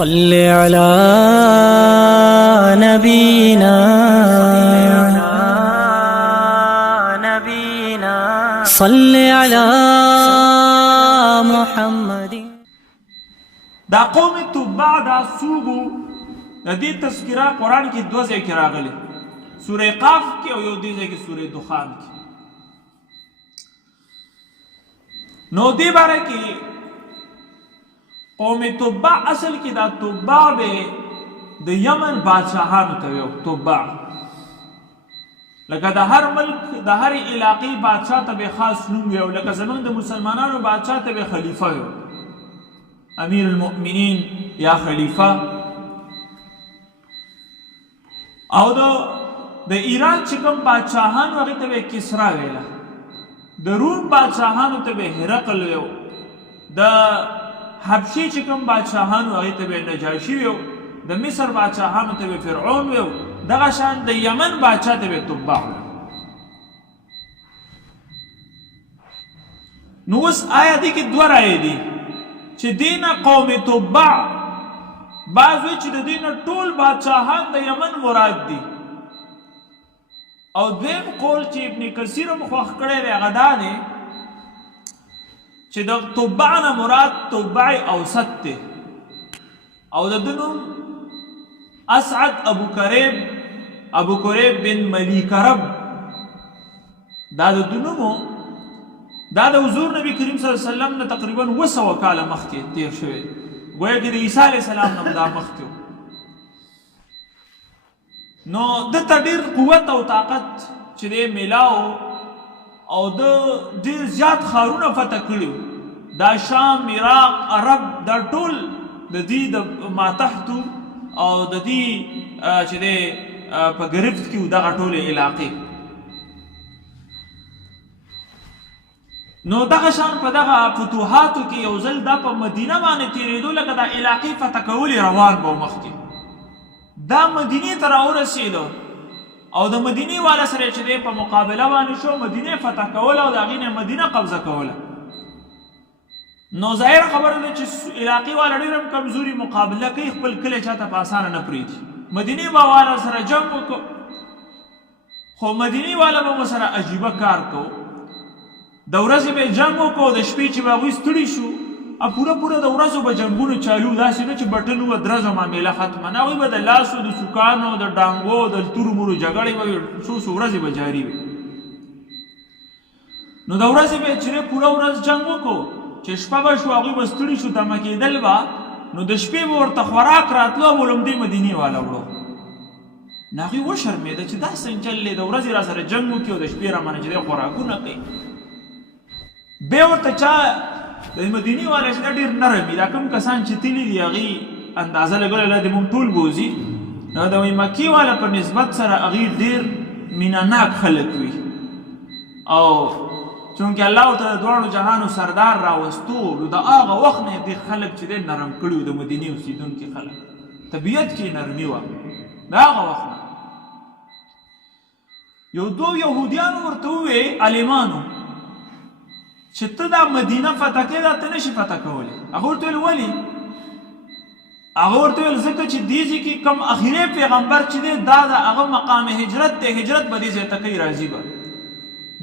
صل على نبينا صل على محمد. دا قوم تبع دا سوګو د دې تذکرہ قرآن کې دوه ځای کې راغلي، سورہ قاف کې او یو دې ځای کې سورہ دخان کې. نو دې باره کې قوم تبع اصل کې دا تبع به د یمن بادشاهانو ته ویو. تبع لکه د هر ملک د هر علاقې بادشاه ته به خاص نوم ویو، لکه زمونږ د مسلمانانو بادشاه ته به خلیفه ویو، امیر المؤمنین یا خلیفه. او د ایران چې کوم بادشاهانو هغې ته به کسرا ویله، د روم بادشاهانو ته به هرقل ویو، د حبشي چې کوم بادشاهانو هغې ته به نجاشي ویو، د مصر بادشاهانو ته به فرعون ویو، دغه شان د یمن بادشاه ته به تبع ویو. نو اوس آیا دې کې دوه رایې دي چې دې نه قوم تبع بعض وایي چې د دې نه ټول بادشاهان د یمن مراد دي، او دویم قول چې ابن کثیر هم خوښ کړی دی هغه دا دی چې د تبع نه مراد تبع اوسط دی، او د ده نوم اسعد ابو کریب بن ملیکرب دا د ده نوم و. دا د حضور نبی کریم صلی الله علیه وسلم نه تقریبا 200 کاله مخکې تیر شوی، گویا کې د عیسی علیه السلام نه دا مخکې و. نو دته ډېر قوت او طاقت چې دی میلاو، او د ډېر زیات ښارونه فتح کړي، دا شام، عراق، عرب، دا ټول د دې د ماتحتو او د دې چې دی په ګرفت کې و دغه ټولې علاقې. نو دغه شان په دغه فتوحاتو کې یو ځل دا په مدینه باندې تېرېدو، لکه دا علاقې فتح کول روان به مخکې، دا مدینې ته راورسېدو او د مدینې والا سره چې دی په مقابله باندې شو، مدینې فتح کوله او د هغې نه مدینه قبضه کوله. نو ظاهره خبره ده چې علاقې والا ډېر هم کمزوري مقابله کوي، خپل کلی چاته په اسانه نه پرېږدي. مدینې به والا سره جنګ وکړو، خو مدینې والا به مو سره عجیبه کار کوو. د ورځې به یې جنګ وکړو، د شپې چې به هغوی ستړي شو، پوره د ورځو به جنګونو چالو، داسې نه چې بټن وه درزه معامله ختمه نه، هغوی به د لاسو د سوکانو د ډانګو د تورو مرو جګړې به څو ورځې به جاري وي. نو د ورځې به یې چې پوره ورځ جنګ وکړو، چې شپه به شو هغوی به ستړي شو، دمه کېدل به، نو د شپې به ورته خوراک راتلو او لومدې مدینې والا وړو. نو هغوی وشرمېده چې دا څنګه چل دی، د ورځې را سره جنګ وکړي او د شپې را باندې چې دی خوراکونه کوي. بیا ورته چا د مدینې والا چې دا ډېر نرم وي، دا کوم کسان چې تللي دي هغې اندازه لګولی لا د مونږ ټول بوځي، نو د مکې والا په نسبت سره هغې ډېر مینهناک خلک وي. او چونکې الله ته د دواړو جهانو سردار راوستو، نو د هغه وخت نه دې خلک چې دی نرم کړي وو، د مدینې اوسېدونکي خلک طبیعت کې نرمي وه د هغه وخت نه. یو دو یهودیانو ورته ووې عالمانو چې ته دا مدینه فتح کړې، دا ته نشي فتح کولی. هغه ورته ویل ولې؟ هغه ورته ویل ځکه چې دې ځای کې کوم اخري پیغمبر چې دی دا د هغه مقام هجرت دی، هجرت به دې ځای ته کوي، راځي به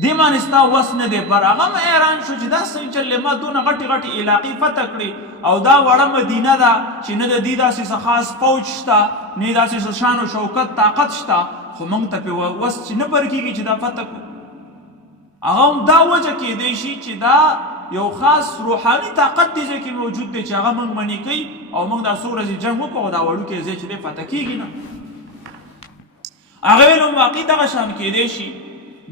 دې باندې ستا وس نه دی. پر هغه هم حیران شو چې دا څنګه چلې، ما دونه غټې علاقې فتح کړي او دا وړه مدینه ده چې نه د دې داسې څه خاص فوج شته، نه یې داسې څه شان و شوکت طاقت شته، خو موږ ته پرې وس چې نه پر کېږي چې دا فتح کړو. هغه هم دا وجه کېدی شي چې دا یو خاص روحاني طاقت دې ځای کې موجود دی چې هغه موږ منې کوي او موږ دا څو ورځې جنګ وکړو او دا وړوکی ځای چې دی فتح کېږي نه. هغه ویل واقعي دغه شان کېدی شي.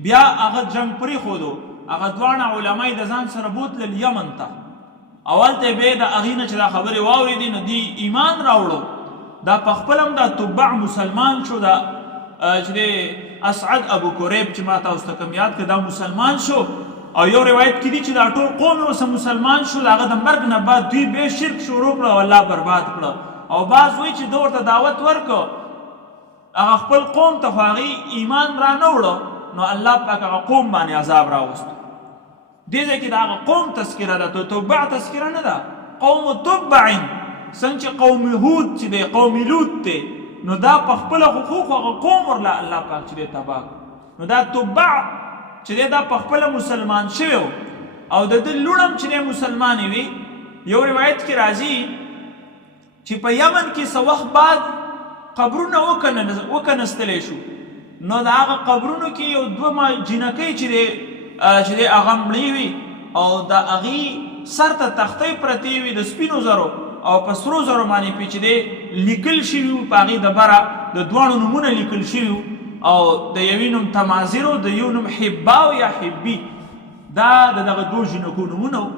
بیا هغه جنګ پرېښودو، هغه دواړه علما یې د ځان سره بوتلل یمن ته. اول ته به یې د هغې نه چې دا خبرې واورېدې نو دوی ایمان راوړو. دا په خپل هم دا تبع مسلمان شو، دا چې دی اسعد ابو کریب چې ما تاسو ته کوم یاد کړه دا مسلمان شو. او یو روایت کې دي چې دا ټول قوم یې اوسه مسلمان شو، د هغه د مرګ نه بعد دوی بیا شرک شروع کړه او الله برباد کړه. او بعض وایي چې ده ورته دعوت ورکړه هغه خپل قوم ته، خو هغې ایمان را نه وړه، نو الله پاک هغه قوم باندې عذاب راوستو. دې ځای کې د هغه قوم تذکره ده، تبع تذکره نه ده. قوم تبع څنګه چې قوم هود چې دی قوم لوط دی نو دا په خپل حقوق هغه قوم ورله الله پاک چې دی تباه نو دا تبع چې دی دا په خپل مسلمان شوی او د ده لوڼ هم چې دی مسلمانې وي یو روایت کې راځي چې په یمن کې څه وخت بعد قبرونه وکنستلی شو نو د هغه قبرونو کې یو دوه جینکۍ چې دی هغه مړې وي او د هغې سر ته تختۍ پرتې وي د سپینو زرو او په سرو زرو باندې پې چې دی لیکل شوي وو په هغې د بره د دواړو نومونه لیکل شوي وو او د یوې نوم تماظر د یو نوم حبا او یا حبي دا د دغه دوه جینکو نومونه وو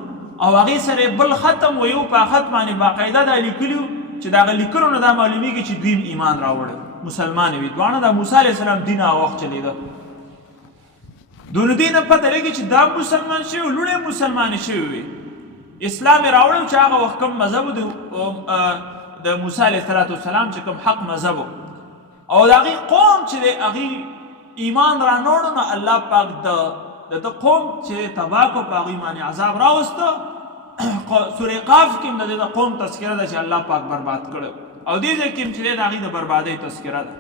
او هغې سره بل ختم و یو په خط باندې باقاعده دا لیکلي وو چې د هغه لیکلو نه دا معلومیږي چې دوی ایمان راوړی مسلمان وي دواړه د موسی علیه السلام دین هغه وخت چلیده دونو دې نه پته لګي چې دا مسلمان شوي و لوڼې مسلمانې شوي وي اسلام یې راوړی چې هغه وخت کوم مذهب د موسی علیه السلام چې کوم حق مذهب او د هغې قوم چې دی هغې ایمان رانوړو نو الله پاک د ده قوم چې تباه کړو په هغوی باندې عذاب راوسته سورې قاف کې هم د دې د قوم تذکره ده چې الله پاک برباد کړی او دې ځای کې هم چې دی د هغې د بربادۍ تذکره ده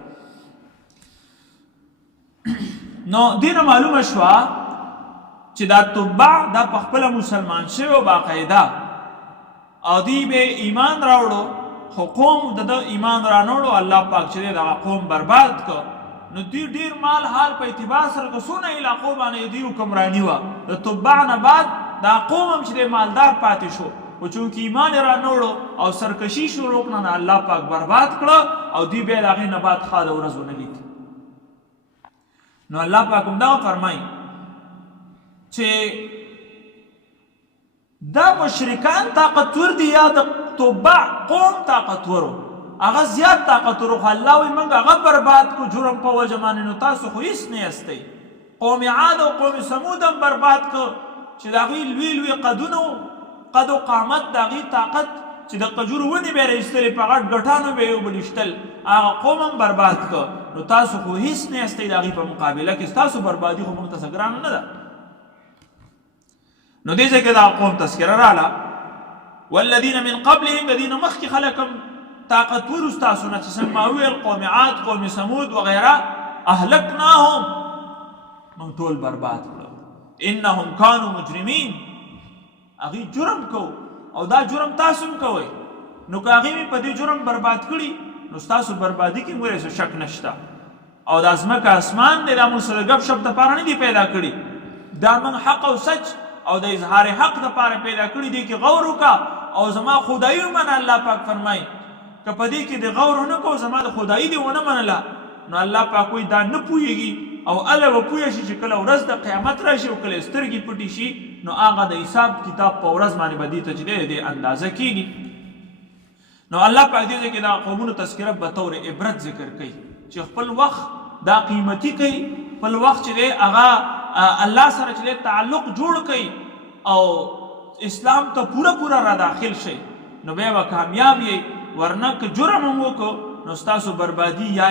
نو دې نه معلومه شوه چې دا تبع دا په خپله مسلمان شوی و باقاعده او دوی به ایمان راوړو خو قوم د ده ایمان رانوړو الله پاک چې دی دغه قوم برباد کړ نو دوی ډیر مال حال په اعتبار سره که څونه علاقو باندې دوی حکمراني وه د تبع نه بعد دا قوم هم چې دی مالدار پاتې شو خو چونکې ایمان یې رانوړو او سرکشي شروع کړه نو الله پاک برباد کړه او دوی بیا د هغې نه بعد ښه د ورځ ونه لید نو الله پاک هم دغه فرمایي چې دا مشرکان طاقتور دي یا د تبع قوم طاقتورو هغه زیات طاقتورو خو الله وایي موږ هغه برباد کو جرم په وجه باندې نو تاسو خو هېڅ نه یاستئ قوم عاد او قوم ثمود هم برباد کو چې د هغوی لوی لوی قدونه قد و قامت د هغوی طاقت چې د قجورو ونې به یې راایستلې په غټ ګټانو به یې یو بل ایشتل هغه قوم هم برباد کو نو تاسو خو هېڅ نه یاستئ د هغوی په مقابله کې ستاسو بربادي خو موږ ته څه ګرانه نه ده نو دې ځای کې دا قوم تذکره راله والذین من قبلهم د دې نه مخکې خلک هم طاقتور ستاسو نه چې څنګه ما وویل قوم عاد قوم ثمود وغیره اهلکناهم موږ ټول برباد کړو انهم کانوا مجرمین هغوی جرم کو او دا جرم تاسو هم کوئ نو که هغوی مې په دې جرم برباد کړي نو ستاسو بربادي کې موږ هېڅ شک نشته او دا ځمکه اسمان دی دا موږ سره ګپ شپ دپاره نه دي پیدا کړي دا موږ حق او سچ او د اظهار حق دپاره پیدا کړي دي کې غور وکړه او زما خدایي ومنه الله پاک فرمایي که په دې کې د غور ونه کوو زما د خدایي دې ونه منله نو الله پاک وایي دا نه پوهېږي او هله به پوه شي چې کله ورځ د قیامت راشي او کله سترګې پټې شي نو هغه د حساب کتاب په ورځ باندې به دې ته چې دی د اندازه کېږي نو الله پاک دې ځای کې دا قومونو تذکره به طور عبرت ذکر کوي چې خپل وخت دا قیمتي کوي خپل وخت چې دی هغه الله سره چې دی تعلق جوړ کوي او اسلام ته پوره را داخل شي نو بیا به کامیاب یې ورنه که جرم هم وکړو نو ستاسو بربادي یا